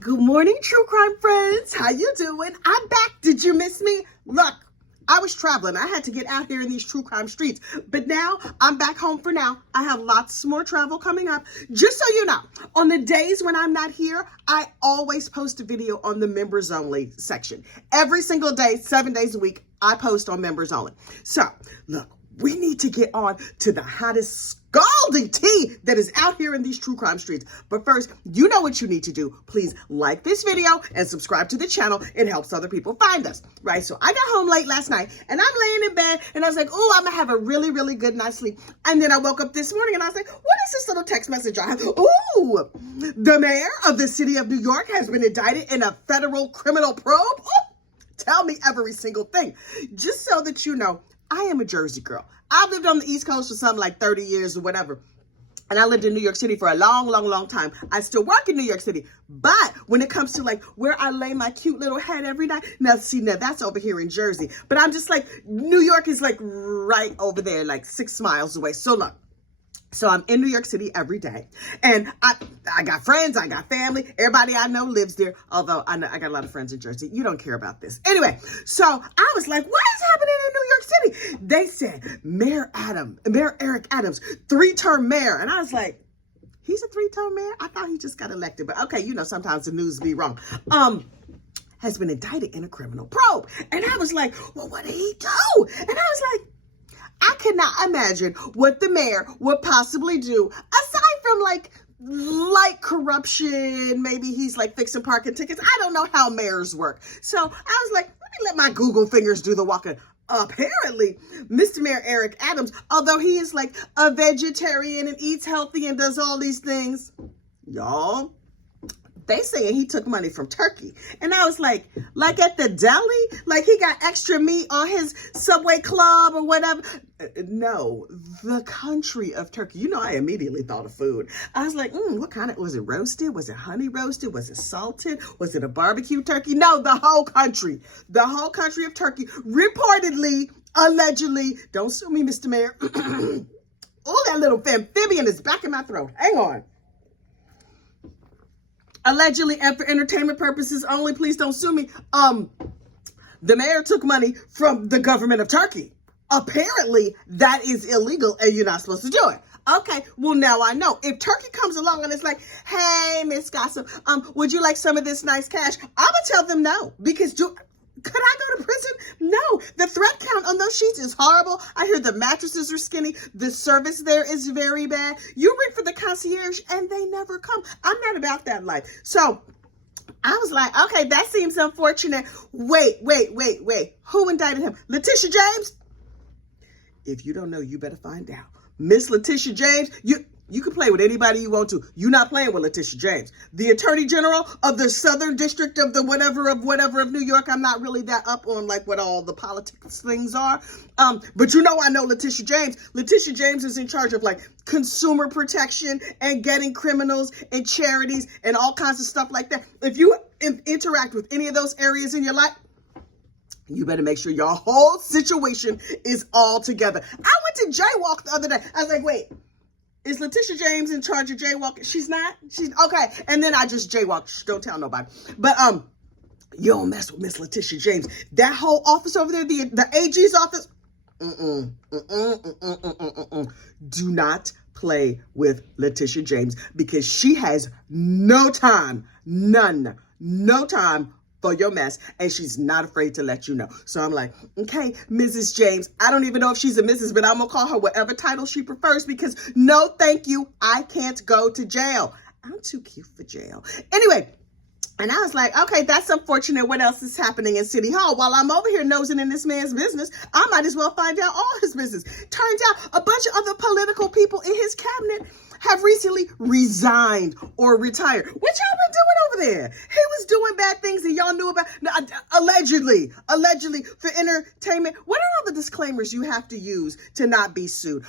Good morning, true crime friends. How you doing? I'm back. Did you miss me? Look, I was traveling. I had to get out here in these true crime streets. But now I'm back home for now. I have lots more travel coming up. Just so you know, on the days when I'm not here, I always post a video on the members only section. Every single day, 7 days a week, I post on members only. So look, we need to get on to the hottest scalding tea that is out here in these true crime streets. But first, you know what you need to do. Please like this video and subscribe to the channel. It helps other people find us, right? So I got home late last night and I'm laying in bed and I was like, oh, I'm gonna have a really, really good night's sleep. And then I woke up this morning and I was like, what is this little text message I have? Ooh, the mayor of the city of New York has been indicted in a federal criminal probe. Oh, tell me every single thing. Just so that you know, I am a Jersey girl. I've lived on the East Coast for something like 30 years or whatever. And I lived in New York City for a long, long, long time. I still work in New York City. But when it comes to like where I lay my cute little head every night, now that's over here in Jersey. But I'm just like, New York is like right over there, like 6 miles away. So look. So I'm in New York City every day, and I got friends, I got family, everybody I know lives there, although I got a lot of friends in Jersey. You don't care about this. Anyway, so I was like, what is happening in New York City? They said, Mayor Eric Adams, 3-term mayor. And I was like, he's a 3-term mayor? I thought he just got elected, but okay, you know, sometimes the news be wrong. Has been indicted in a criminal probe. And I was like, well, what did he do? And I was like, I cannot imagine what the mayor would possibly do aside from like light corruption. Maybe he's like fixing parking tickets. I don't know how mayors work. So I was like, let my Google fingers do the walking. Apparently, Mr. Mayor Eric Adams, although he is like a vegetarian and eats healthy and does all these things, y'all, they saying he took money from Turkey. And I was like at the deli, like he got extra meat on his Subway Club or whatever. No, the country of Turkey. You know, I immediately thought of food. I was like, what kind of, was it roasted? Was it honey roasted? Was it salted? Was it a barbecue turkey? No, the whole country of Turkey, reportedly, allegedly, don't sue me, Mr. Mayor. Oh, that little amphibian is back in my throat. Hang on. Allegedly, and for entertainment purposes only, please don't sue me. The mayor took money from the government of Turkey. Apparently, that is illegal and you're not supposed to do it. Okay, well, now I know. If Turkey comes along and it's like, hey, Miss Gossip, would you like some of this nice cash? I'm going to tell them no, because could I go to prison? No. The threat count on those sheets is horrible. I hear the mattresses are skinny. The service there is very bad. You ring for the concierge and they never come. I'm not about that life. So I was like, okay, that seems unfortunate. Wait. Who indicted him? Letitia James? If you don't know, you better find out. Miss Letitia James, you can play with anybody you want to. You're not playing with Letitia James. The Attorney General of the Southern District of the whatever of New York. I'm not really that up on like what all the politics things are. But you know I know Letitia James. Letitia James is in charge of like consumer protection and getting criminals and charities and all kinds of stuff like that. If you interact with any of those areas in your life, you better make sure your whole situation is all together. I went to jaywalk the other day. I was like, wait. Is Letitia James in charge of jaywalking? She's not? She's okay. And then I just jaywalk. Shh, don't tell nobody. But you don't mess with Miss Letitia James. That whole office over there, the AG's office. Do not play with Letitia James because she has no time, no time for your mess, and she's not afraid to let you know. So I'm like, okay, Mrs. James, I don't even know if she's a Mrs., but I'm gonna call her whatever title she prefers because no, thank you, I can't go to jail. I'm too cute for jail. Anyway, and I was like, okay, that's unfortunate. What else is happening in City Hall? While I'm over here nosing in this man's business, I might as well find out all his business. Turns out a bunch of other political people in his cabinet have recently resigned or retired. What y'all been doing over there? He was doing bad things that y'all knew about. No, allegedly for entertainment. What are all the disclaimers you have to use to not be sued?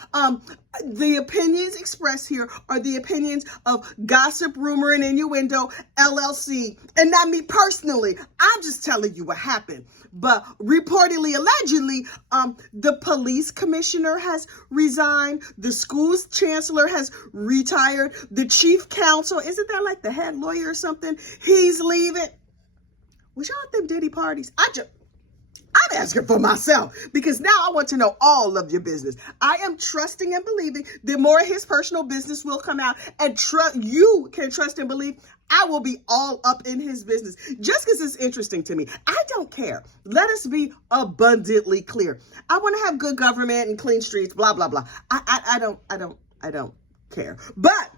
The opinions expressed here are the opinions of Gossip, Rumor, and Innuendo LLC, and not me personally. I'm just telling you what happened. But reportedly, allegedly, the police commissioner has resigned. The school's chancellor has retired. The chief counsel, isn't that like the head lawyer or something? He's leaving. Was y'all at them Diddy parties? I'm asking for myself because now I want to know all of your business. I am trusting and believing that more of his personal business will come out, and you can trust and believe I will be all up in his business just because it's interesting to me. I don't care. Let us be abundantly clear. I want to have good government and clean streets, blah, blah, blah. I don't care. But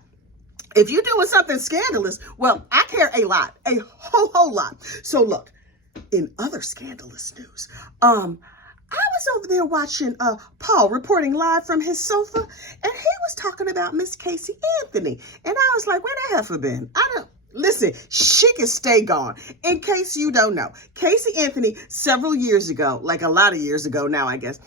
if you're doing something scandalous, well, I care a lot, a whole lot. So look, in other scandalous news, I was over there watching Paul reporting live from his sofa, and he was talking about Miss Casey Anthony. And I was like, where the heifer been? Listen, she can stay gone. In case you don't know, Casey Anthony, several years ago, like a lot of years ago now, I guess,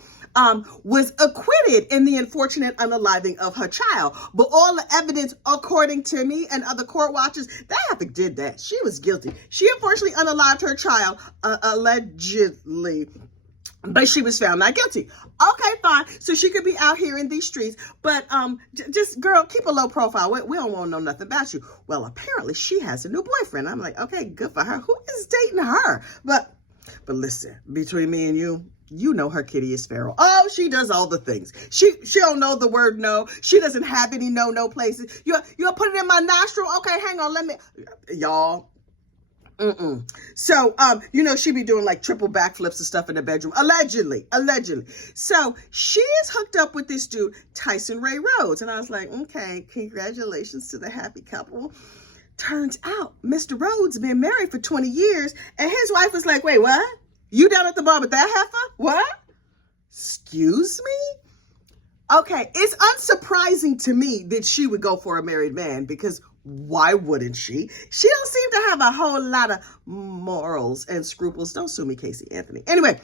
was acquitted in the unfortunate unaliving of her child. But all the evidence, according to me and other court watchers, that heifer did that. She was guilty. She unfortunately unalived her child, allegedly. But she was found not guilty. Okay, fine. So she could be out here in these streets. But just, girl, keep a low profile. We don't want to know nothing about you. Well, apparently she has a new boyfriend. I'm like, okay, good for her. Who is dating her? But listen, between me and you know her kitty is feral. Oh, she does all the things. She don't know the word no. She doesn't have any no places. You put it in my nostril? Okay, hang on. Let me, y'all. So, she be doing like triple backflips and stuff in the bedroom. Allegedly. So she is hooked up with this dude, Tyson Ray Rhodes. And I was like, okay, congratulations to the happy couple. Turns out Mr. Rhodes been married for 20 years. And his wife was like, wait, what? You down at the bar with that heifer? What? Excuse me? Okay, it's unsurprising to me that she would go for a married man, because why wouldn't she? She don't seem to have a whole lot of morals and scruples. Don't sue me, Casey Anthony. Anyway,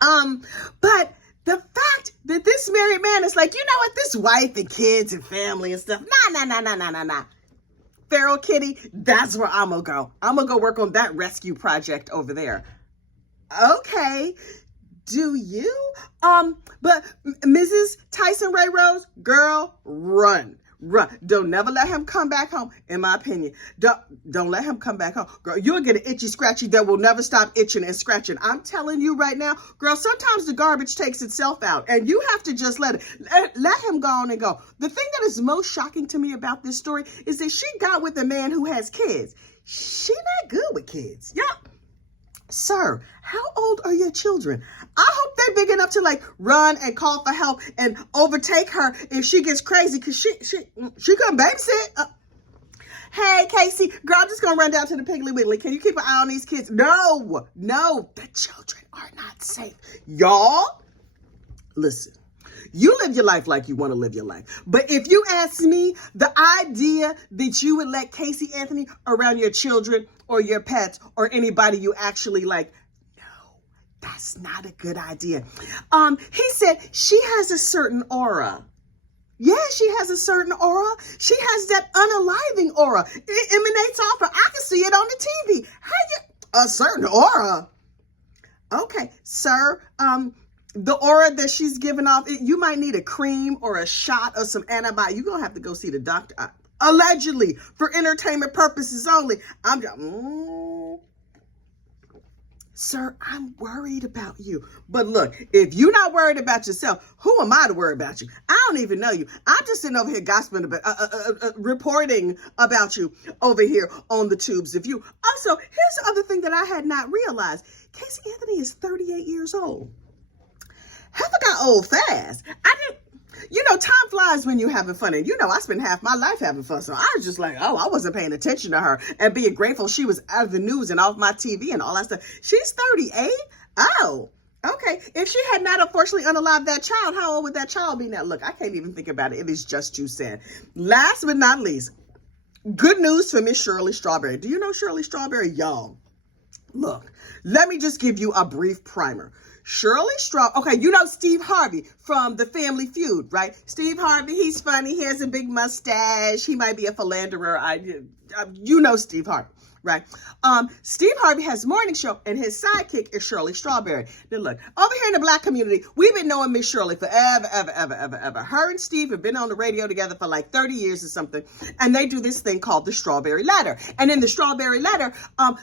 but the fact that this married man is like, you know what, this wife and kids and family and stuff, nah. Feral kitty, that's where I'm gonna go. I'm gonna go work on that rescue project over there. Okay, do you? But Mrs. Tyson Ray Rose, girl, run. Don't never let him come back home, in my opinion. Don't let him come back home. Girl, you'll get an itchy scratchy that will never stop itching and scratching. I'm telling you right now, girl, sometimes the garbage takes itself out, and you have to just let him go on and go. The thing that is most shocking to me about this story is that she got with a man who has kids. She not good with kids. Yeah. Sir, how old are your children? I hope they're big enough to like run and call for help and overtake her if she gets crazy, because she couldn't babysit. Hey, Casey, girl, I'm just going to run down to the Piggly Wiggly. Can you keep an eye on these kids? No, the children are not safe. Y'all, listen. You live your life like you want to live your life. But if you ask me, the idea that you would let Casey Anthony around your children or your pets or anybody you actually like, no, that's not a good idea. He said she has a certain aura. Yeah, she has a certain aura. She has that unaliving aura. It emanates off her. I can see it on the TV. A certain aura. Okay, sir, the aura that she's giving off, you might need a cream or a shot or some antibiotic. You're going to have to go see the doctor. Allegedly, for entertainment purposes only. Sir, I'm worried about you. But look, if you're not worried about yourself, who am I to worry about you? I don't even know you. I'm just sitting over here gossiping about, reporting about you over here on the tubes of you. Also, here's the other thing that I had not realized. Casey Anthony is 38 years old. Heifer got old fast. Time flies when you're having fun. And I spent half my life having fun. So I was just like, I wasn't paying attention to her and being grateful she was out of the news and off my TV and all that stuff. She's 38? Oh, okay. If she had not unfortunately unalived that child, how old would that child be now? Look, I can't even think about it. It is just too sad. Last but not least, good news for Miss Shirley Strawberry. Do you know Shirley Strawberry? Y'all, Look, let me just give you a brief primer. Shirley Strawberry, okay, you know Steve Harvey from the Family Feud, right? Steve Harvey, he's funny. He has a big mustache. He might be a philanderer. You know Steve Harvey, right? Steve Harvey has a morning show, and his sidekick is Shirley Strawberry. Now look, over here in the Black community, we've been knowing Miss Shirley forever, ever. Her and Steve have been on the radio together for like 30 years or something, and they do this thing called the Strawberry Letter. And in the Strawberry Letter,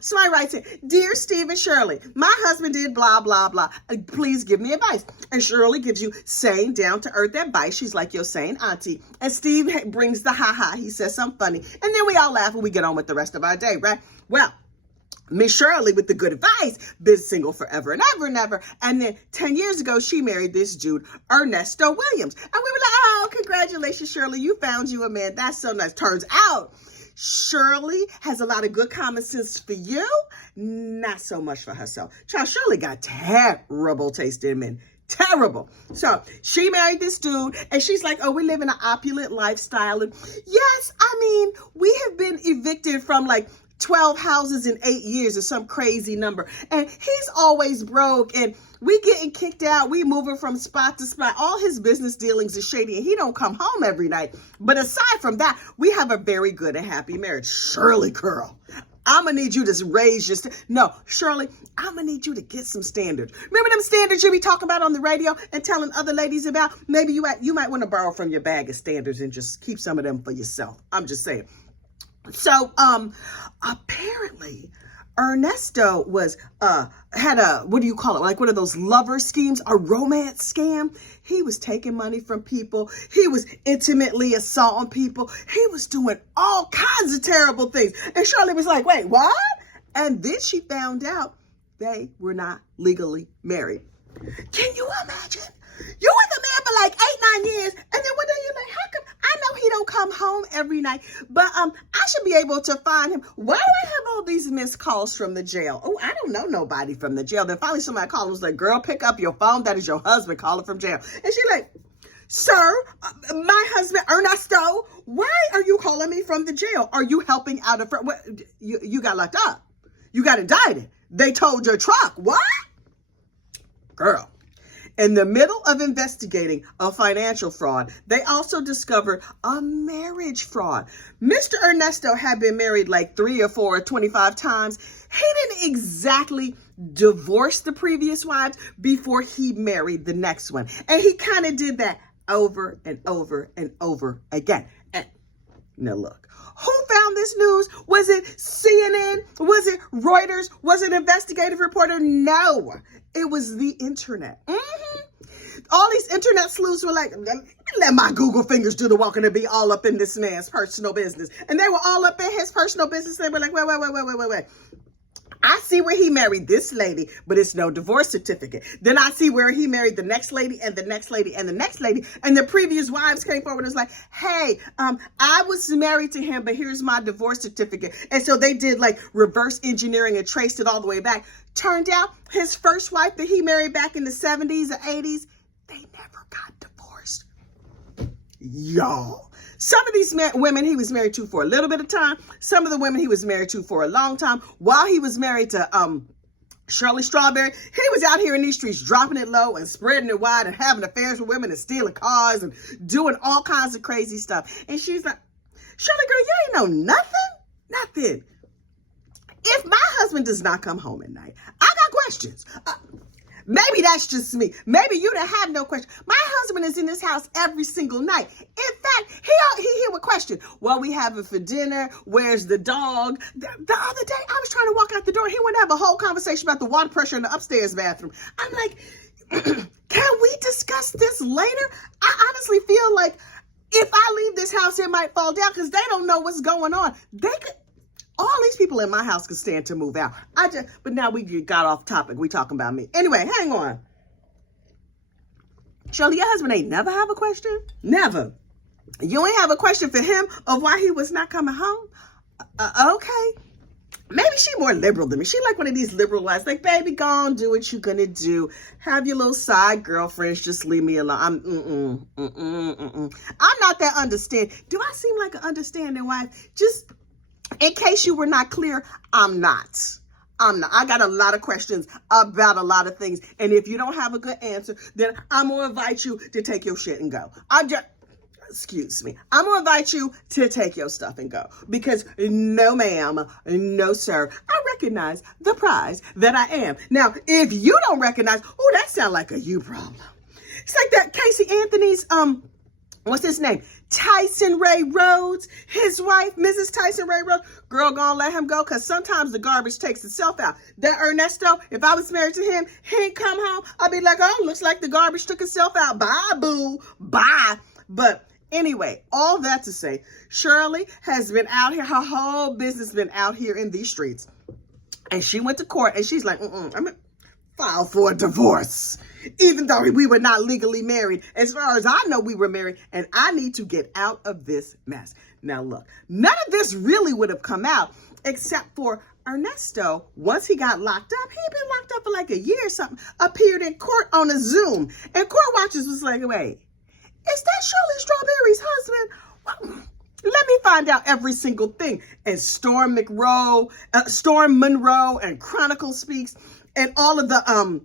somebody writes it, "Dear Steve and Shirley, my husband did blah, blah, blah. Please give me advice." And Shirley gives you sane, down-to-earth advice. She's like your sane auntie. And Steve brings the ha-ha. He says something funny. And then we all laugh and we get on with the rest of our day, right? Well, Miss Shirley, with the good advice, been single forever and ever and ever. And then 10 years ago, she married this dude, Ernesto Williams. And we were like, "Oh, congratulations, Shirley. You found you a man. That's so nice." Turns out, Shirley has a lot of good common sense for you, not so much for herself. Child, Shirley got terrible taste in men. Terrible. So she married this dude, and she's like, "Oh, we live in an opulent lifestyle." And yes, I mean, we have been evicted from like 12 houses in 8 years or some crazy number. And he's always broke, and we getting kicked out. We moving from spot to spot. All his business dealings are shady, and he don't come home every night. But aside from that, we have a very good and happy marriage. Shirley, girl, I'm going to need you to raise your no, Shirley, I'm going to need you to get some standards. Remember them standards you be talking about on the radio and telling other ladies about? Maybe you might want to borrow from your bag of standards and just keep some of them for yourself. I'm just saying. So, apparently Ernesto had a, what do you call it? Like one of those lover schemes, a romance scam. He was taking money from people. He was intimately assaulting people. He was doing all kinds of terrible things. And Shirley was like, "Wait, what?" And then she found out they were not legally married. Can you imagine? You with a man for like 8, 9 years, and then one day you're like, "How come? I know he don't come home every night, but I should be able to find him. Why do I have all these missed calls from the jail? Oh, I don't know nobody from the jail." Then finally somebody called and was like, "Girl, pick up your phone. That is your husband calling from jail." And she's like, "Sir, my husband Ernesto, why are you calling me from the jail? Are you helping out a friend? What, you got locked up? You got indicted? They towed your truck? What?" Girl. In the middle of investigating a financial fraud, they also discovered a marriage fraud. Mr. Ernesto had been married like 3 or 4 or 25 times. He didn't exactly divorce the previous wives before he married the next one. And he kind of did that over and over and over again. And now look, who found this news? Was it CNN? Was it Reuters? Was it an investigative reporter? No, it was the internet. All these internet sleuths were like, "Let my Google fingers do the walking and be all up in this man's personal business." And they were all up in his personal business. They were like, wait. I see where he married this lady, but it's no divorce certificate. Then I see where he married the next lady and the next lady and the next lady. And the previous wives came forward and was like, "Hey, I was married to him, but here's my divorce certificate." And so they did like reverse engineering and traced it all the way back. Turned out his first wife that he married back in the 70s or 80s, they never got divorced. Y'all. Some of these women he was married to for a little bit of time. Some of the women he was married to for a long time. While he was married to Shirley Strawberry, he was out here in these streets dropping it low and spreading it wide and having affairs with women and stealing cars and doing all kinds of crazy stuff. And she's like, "Shirley, girl, you ain't know nothing. If my husband does not come home at night, I got questions." Maybe that's just me. Maybe you don't have no question. My husband is in this house every single night. In fact, he here with question. "What we having for dinner? Where's the dog?" The other day, I was trying to walk out the door. He wanted to have a whole conversation about the water pressure in the upstairs bathroom. I'm like, can we discuss this later? I honestly feel like if I leave this house, it might fall down because they don't know what's going on. All these people in my house could stand to move out. But now we got off topic. We talking about me. Anyway, hang on. Shirley, your husband ain't never have a question? Never. You ain't have a question for him of why he was not coming home? Okay. Maybe she more liberal than me. She like one of these liberal wives. Like, "Baby, go on, do what you gonna do. Have your little side girlfriends. Just leave me alone." I'm not that understanding. Do I seem like an understanding wife? Just in case you were not clear, I'm not. I'm not. I got a lot of questions about a lot of things. And if you don't have a good answer, then I'm going to invite you to take your shit and go. Excuse me. I'm going to invite you to take your stuff and go. Because no ma'am, no sir, I recognize the prize that I am. Now, if you don't recognize, oh, that sounds like a you problem. It's like that Casey Anthony's, what's his name? Tyson Ray Rhodes, his wife, Mrs. Tyson Ray Rhodes. Girl, gonna let him go because sometimes the garbage takes itself out. That Ernesto, if I was married to him, he'd come home. I'd be like, oh, looks like the garbage took itself out. Bye, boo. Bye. But anyway, all that to say, Shirley has been out here. Her whole business been out here in these streets. And she went to court and she's like, I'm going to file for a divorce. Even though we were not legally married, as far as I know, we were married, and I need to get out of this mess. Now, look, none of this really would have come out except for Ernesto. Once he got locked up, he'd been locked up for like a year or something, appeared in court on a Zoom, and court watchers was like, wait, is that Shirley Strawberry's husband? Well, let me find out every single thing. And Storm Monroe, and Chronicle Speaks, and all of the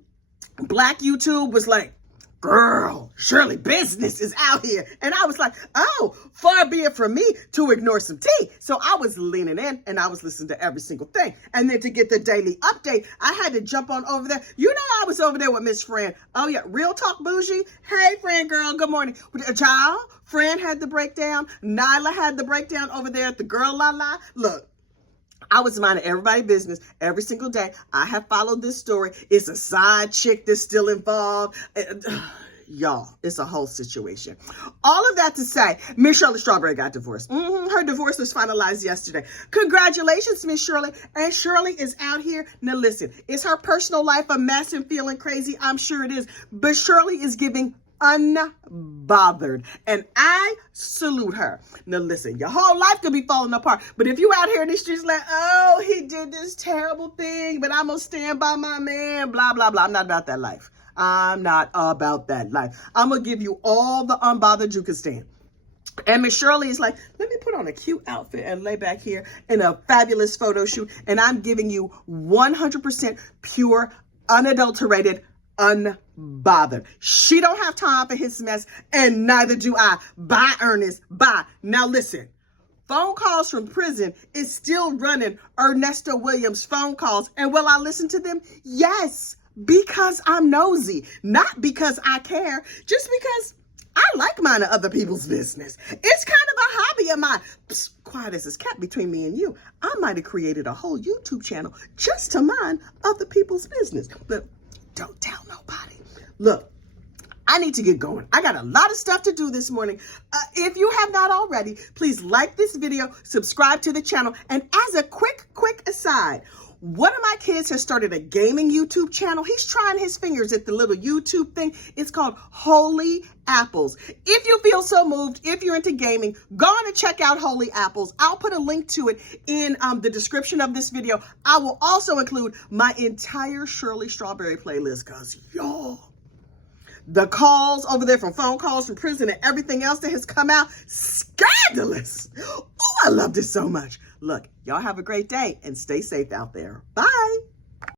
Black YouTube was like, girl, Shirley business is out here. And I was like, oh, far be it from me to ignore some tea. So I was leaning in and I was listening to every single thing. And then to get the daily update, I had to jump on over there. You know, I was over there with Miss Fran. Oh yeah, Real Talk Bougie. Hey, Fran girl, good morning. Child, Fran had the breakdown. Nyla had the breakdown over there at the Girl La La. Look, I was minding everybody's business every single day. I have followed this story. It's a side chick that's still involved. Y'all, it's a whole situation. All of that to say, Miss Shirley Strawberry got divorced. Her divorce was finalized yesterday. Congratulations, Miss Shirley. And Shirley is out here. Now listen, is her personal life a mess and feeling crazy? I'm sure it is. But Shirley is giving unbothered, and I salute her. Now listen, your whole life could be falling apart, but if you out here in the streets like, oh, he did this terrible thing, but I'm gonna stand by my man, blah blah blah. I'm not about that life. I'm not about that life. I'm gonna give you all the unbothered you can stand. And Miss Shirley is like, let me put on a cute outfit and lay back here in a fabulous photo shoot, and I'm giving you 100% pure, unadulterated, unbothered. She don't have time for his mess, and neither do I. Bye, Ernest. Bye. Now listen, phone calls from prison is still running Ernesto Williams' phone calls, and will I listen to them? Yes, because I'm nosy, not because I care, just because I like minding other people's business. It's kind of a hobby of mine. Psst, quiet as it's kept between me and you. I might have created a whole YouTube channel just to mind other people's business, but don't tell nobody. Look, I need to get going. I got a lot of stuff to do this morning. If you have not already, please like this video, subscribe to the channel. And as a quick aside, one of my kids has started a gaming YouTube channel. He's trying his fingers at the little YouTube thing. It's called Holy Apples. If you feel so moved, if you're into gaming, go on and check out Holy Apples. I'll put a link to it in the description of this video. I will also include my entire Shirley Strawberry playlist because y'all, the calls over there from phone calls from prison and everything else that has come out, scandalous. Oh, I loved it so much. Look, y'all have a great day and stay safe out there. Bye.